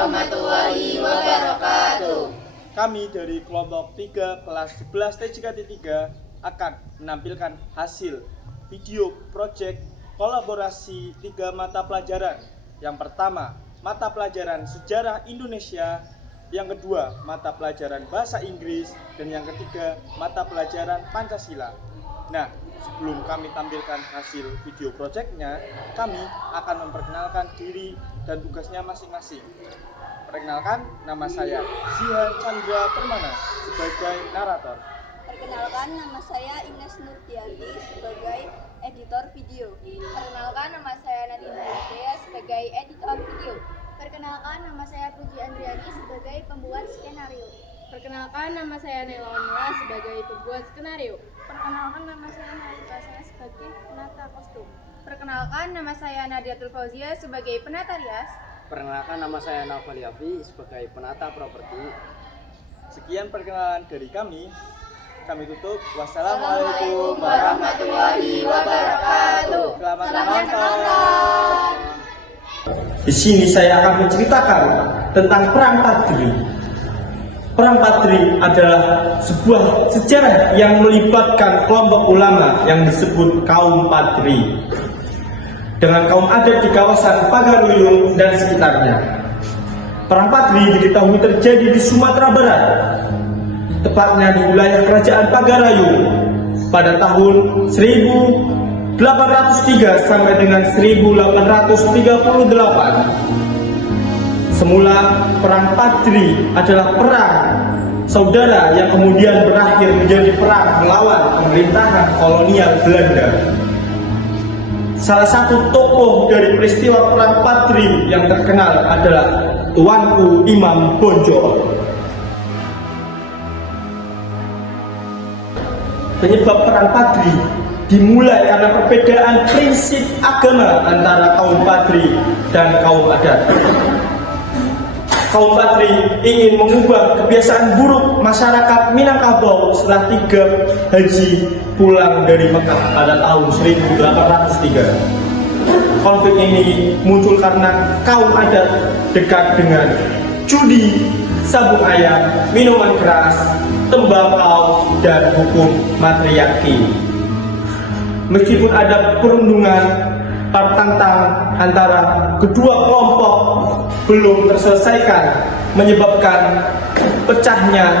warahmatullahi wabarakatuh. Kami dari kelompok 3 kelas 11 TJKT 3 akan menampilkan hasil video project kolaborasi 3 mata pelajaran. Yang pertama, mata pelajaran Sejarah Indonesia. Yang kedua, mata pelajaran Bahasa Inggris. Dan yang ketiga, mata pelajaran Pancasila. Nah, sebelum kami tampilkan hasil video projectnya, kami akan memperkenalkan diri dan tugasnya masing-masing. Perkenalkan, nama saya Zihan Chandra Permana sebagai narator. Perkenalkan, nama saya Ines Nurtianti sebagai editor video. Perkenalkan, nama saya Nadine Hidayah sebagai editor video. Perkenalkan, nama saya Puji Andriani sebagai pembuat skenario. Perkenalkan, nama saya Nela Onila sebagai pembuat skenario. Perkenalkan, nama saya Nalika saya sebagai penata kostum. Perkenalkan, nama saya Nadiatul Fauzia sebagai penata rias. Perkenalkan, nama saya Naufal Yafi sebagai penata properti. Sekian perkenalan dari kami. Kami tutup. Wassalamualaikum warahmatullahi wabarakatuh. Selamat menonton. Di sini saya akan menceritakan tentang Perang Padri. Perang Padri adalah sebuah sejarah yang melibatkan kelompok ulama yang disebut kaum Padri dengan kaum adat di kawasan Pagaruyung dan sekitarnya. Perang Padri diketahui terjadi di Sumatera Barat, tepatnya di wilayah Kerajaan Pagaruyung pada tahun 1803 sampai dengan 1838. Semula Perang Padri adalah perang saudara yang kemudian berakhir menjadi perang melawan pemerintahan kolonial Belanda. Salah satu tokoh dari peristiwa Perang Padri yang terkenal adalah Tuanku Imam Bonjol. Penyebab Perang Padri dimulai karena perbedaan prinsip agama antara kaum Padri dan kaum adat. Kaum Padri ingin mengubah kebiasaan buruk masyarakat Minangkabau setelah 3 haji pulang dari Mekah pada tahun 1803. Konflik ini muncul karena kaum adat dekat dengan judi, sabung ayam, minuman keras, tembakau, dan hukum matriarki. Meskipun ada perundungan pertentang antara kedua kelompok belum terselesaikan, menyebabkan pecahnya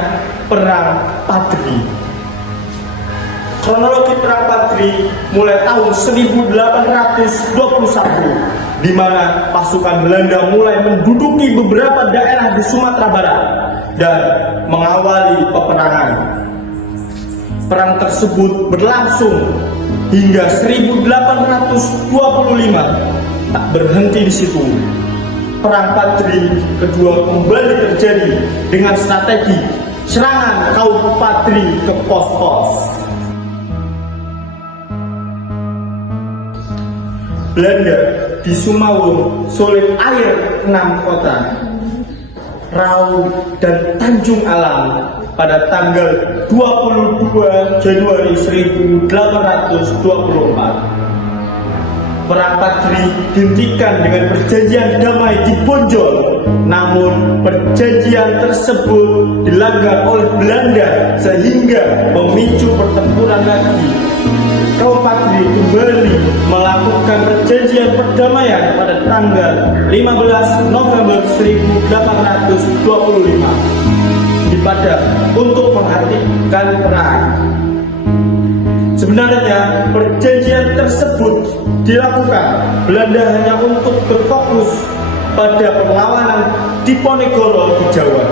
Perang Padri. Kronologi Perang Padri mulai tahun 1821, di mana pasukan Belanda mulai menduduki beberapa daerah di Sumatera Barat dan mengawali peperangan. Perang tersebut berlangsung hingga 1825. Tak berhenti di situ. Perang Padri kedua kembali terjadi dengan strategi serangan kaum Padri ke pos-pos. Belanda di Sumawur, Sulit Air 6 kota, Rau dan Tanjung Alam pada tanggal 22 Januari 1824. Perang Padri dihentikan dengan perjanjian damai di Bonjol. Namun perjanjian tersebut dilanggar oleh Belanda sehingga memicu pertempuran lagi. Kaum Padri kembali melakukan perjanjian perdamaian pada tanggal 15 November 1825 di Padang untuk menghentikan perang. Sebenarnya perjanjian tersebut dilakukan Belanda hanya untuk berfokus pada perlawanan Diponegoro di Jawa.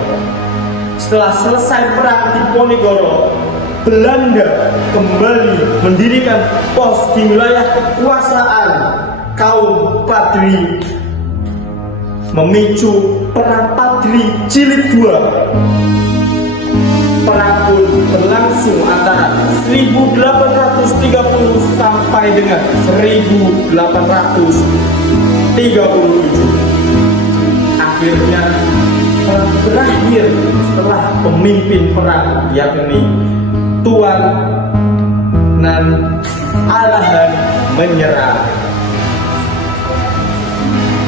Setelah selesai perang Diponegoro, Belanda kembali mendirikan pos di wilayah kekuasaan kaum Padri, memicu Perang Padri Jilid 2. Perang pun berlangsung antara 1830 sampai dengan 1837. Akhirnya perang berakhir setelah pemimpin perang yakni Tuan Nan Alahan menyerah.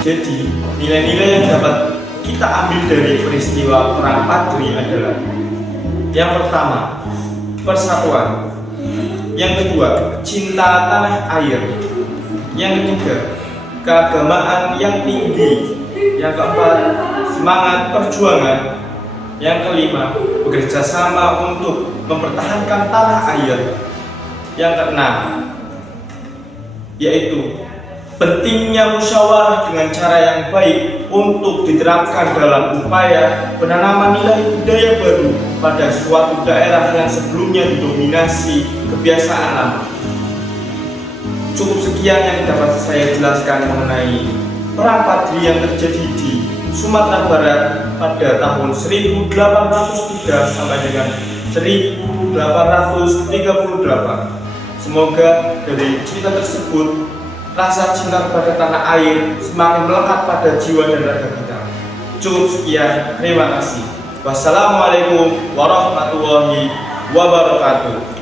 Jadi nilai-nilai yang dapat kita ambil dari peristiwa Perang Padri adalah: yang pertama, persatuan; yang kedua, cinta tanah air; yang ketiga, keagamaan yang tinggi; yang keempat, semangat perjuangan; yang kelima, bekerja sama untuk mempertahankan tanah air; yang keenam, yaitu pentingnya musyawarah dengan cara yang baik untuk diterapkan dalam upaya penanaman nilai budaya baru pada suatu daerah yang sebelumnya didominasi kebiasaan lama. Cukup sekian yang dapat saya jelaskan mengenai Perang Padri yang terjadi di Sumatera Barat pada tahun 1803 sampai dengan 1838. Semoga dari cerita tersebut rasa cinta kepada tanah air semakin melekat pada jiwa dan raga kita. Cukup sekian, terima kasih. Wassalamualaikum warahmatullahi wabarakatuh.